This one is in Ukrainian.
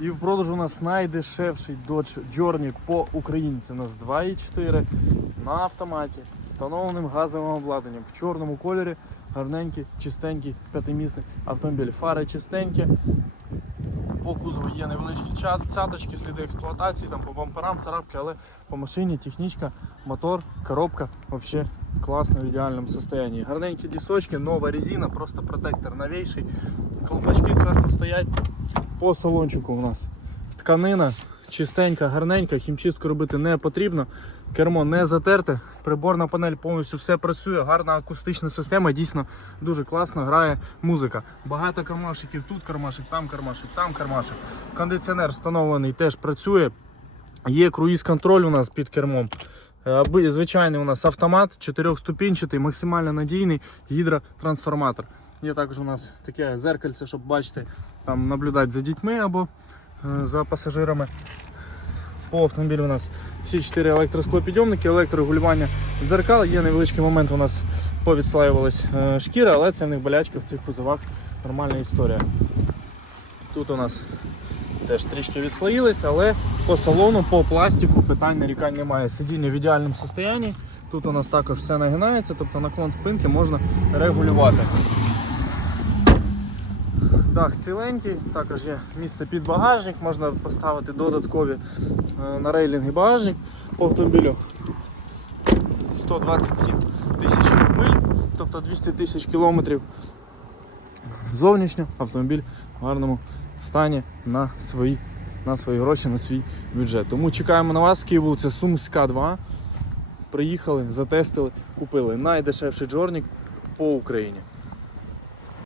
І в продажу у нас найдешевший Dodge Journey по Україні. Це у нас 2.4 на автоматі з встановленим газовим обладнанням в чорному кольорі. Гарненький, чистенький, п'ятимісний автомобіль. Фари чистенькі. По кузову є невеличкі цяточки, сліди експлуатації, там по бамперам, царапки, але по машині технічка, мотор, коробка взагалі класно в ідеальному стані. Гарненькі дісочки, нова резина, просто протектор новейший. Колпачки зверху стоять. По салончику у нас тканина чистенька, гарненька, хімчистку робити не потрібно. Кермо не затерте, приборна панель повністю все працює, гарна акустична система, дійсно дуже класно грає музика. Багато кармашиків, тут кармашик, там кармашик, там кармашик. Кондиціонер встановлений теж працює. Є круїз-контроль у нас під кермом. Е, Звичайний у нас автомат, чотирьохступінчатий, максимально надійний гідротрансформатор. Є також у нас таке зеркальце, щоб бачити, там наблюдати за дітьми або е, за пасажирами. По автомобілю у нас всі чотири електросклопідйомники, електрорегулювання дзеркал. Є невеличкий момент, у нас повідслаювалась е, шкіра, але це в них болячка в цих кузовах. Нормальна історія. Тут у нас теж трішки відслоїлись, але по салону, по пластику питань нарікань немає. Сидіння в ідеальному стані. Тут у нас також все нагинається, тобто наклон спинки можна регулювати. Дах ціленький, також є місце під багажник, можна поставити додаткові е, на рейлінги багажник по автомобілю. 127 тисяч миль, тобто 200 тисяч кілометрів. Зовнішньо автомобіль в гарному стані на свої, на свої гроші, на свій бюджет. Тому чекаємо на вас, Київ вулиця Сумська 2. Приїхали, затестили, купили найдешевший джорнік по Україні.